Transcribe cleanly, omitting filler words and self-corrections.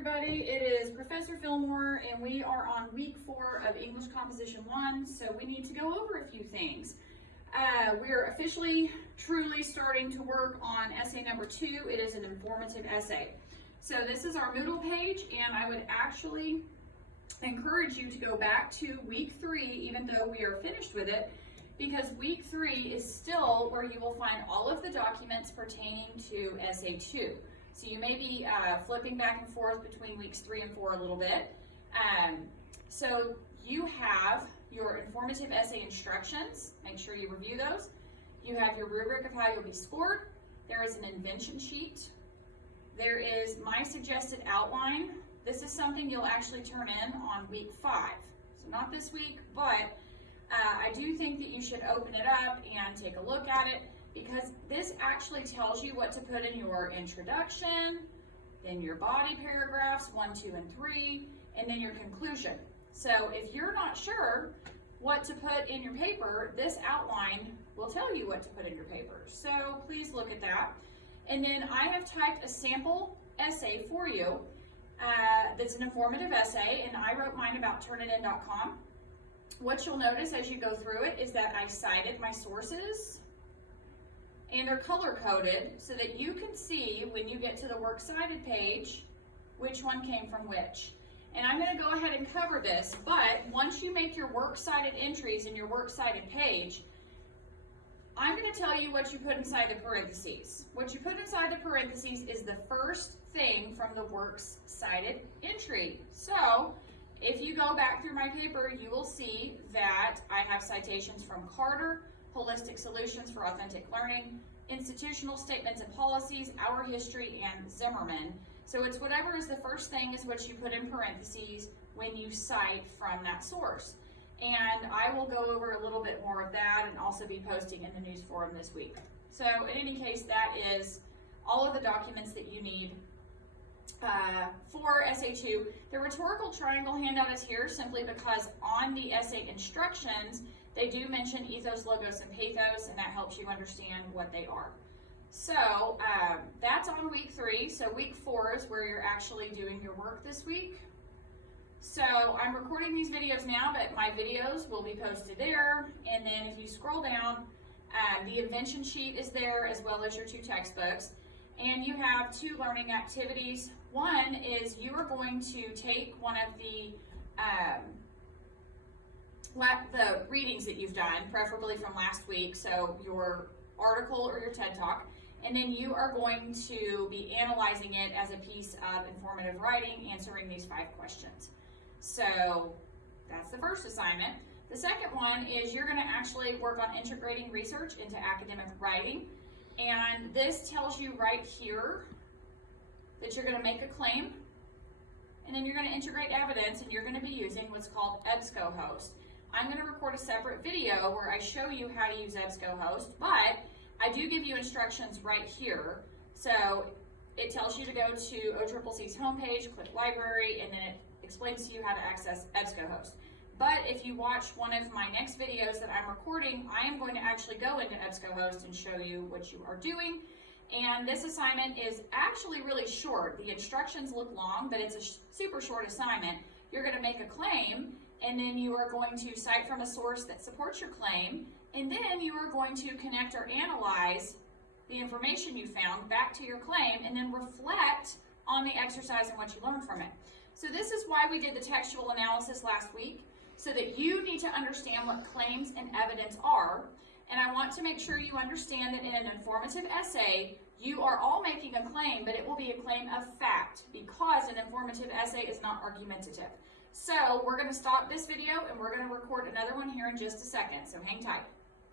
everybody, it is Professor Fillmore and we are on week 4 of English Composition 1, so we need to go over a few things. We're officially, truly starting to work on essay number 2. It is an informative essay. So this is our Moodle page, and I would actually encourage you to go back to week 3, even though we are finished with it, because week 3 is still where you will find all of the documents pertaining to essay 2. So you may be flipping back and forth between weeks 3 and 4 a little bit. So you have your informative essay instructions. Make sure you review those. You have your rubric of how you'll be scored. There is an invention sheet. There is my suggested outline. This is something you'll actually turn in on week 5. So not this week, but I do think that you should open it up and take a look at it, because this actually tells you what to put in your introduction, then your body paragraphs 1, 2, and 3, and then your conclusion. So if you're not sure what to put in your paper, this outline will tell you what to put in your paper. So please look at that. And then I have typed a sample essay for you that's an informative essay, and I wrote mine about turnitin.com. What you'll notice as you go through it is that I cited my sources, and they're color-coded so that you can see when you get to the works cited page which one came from which. And I'm going to go ahead and cover this, but once you make your works cited entries in your works cited page, I'm going to tell you what you put inside the parentheses. What you put inside the parentheses is the first thing from the works cited entry. So if you go back through my paper, you will see that I have citations from Carter, Holistic Solutions for Authentic Learning, Institutional Statements and Policies, Our History, and Zimmerman. So it's whatever is the first thing is what you put in parentheses when you cite from that source. And I will go over a little bit more of that and also be posting in the news forum this week. So in any case, that is all of the documents that you need for essay 2. The rhetorical triangle handout is here simply because on the essay instructions, they do mention ethos, logos, and pathos, and that helps you understand what they are. So that's on week 3. So week 4 is where you're actually doing your work this week. So I'm recording these videos now, but my videos will be posted there. And then if you scroll down, the invention sheet is there, as well as your 2 textbooks. And you have 2 learning activities. One is you are going to take one of the readings that you've done, preferably from last week, so your article or your TED Talk, and then you are going to be analyzing it as a piece of informative writing, answering these 5 questions. So that's the first assignment. The second one is you're going to actually work on integrating research into academic writing, and this tells you right here that you're going to make a claim, and then you're going to integrate evidence, and you're going to be using what's called EBSCOhost. I'm going to record a separate video where I show you how to use EBSCOhost, but I do give you instructions right here. So it tells you to go to OCCC's homepage, click library, and then it explains to you how to access EBSCOhost. But if you watch one of my next videos that I'm recording, I am going to actually go into EBSCOhost and show you what you are doing. And this assignment is actually really short. The instructions look long, but it's a super short assignment. You're going to make a claim, and then you are going to cite from a source that supports your claim, and then you are going to connect or analyze the information you found back to your claim, and then reflect on the exercise and what you learned from it. So this is why we did the textual analysis last week, so that you need to understand what claims and evidence are. And I want to make sure you understand that in an informative essay, you are all making a claim, but it will be a claim of fact, because an informative essay is not argumentative. So we're going to stop this video and we're going to record another one here in just a second, so hang tight.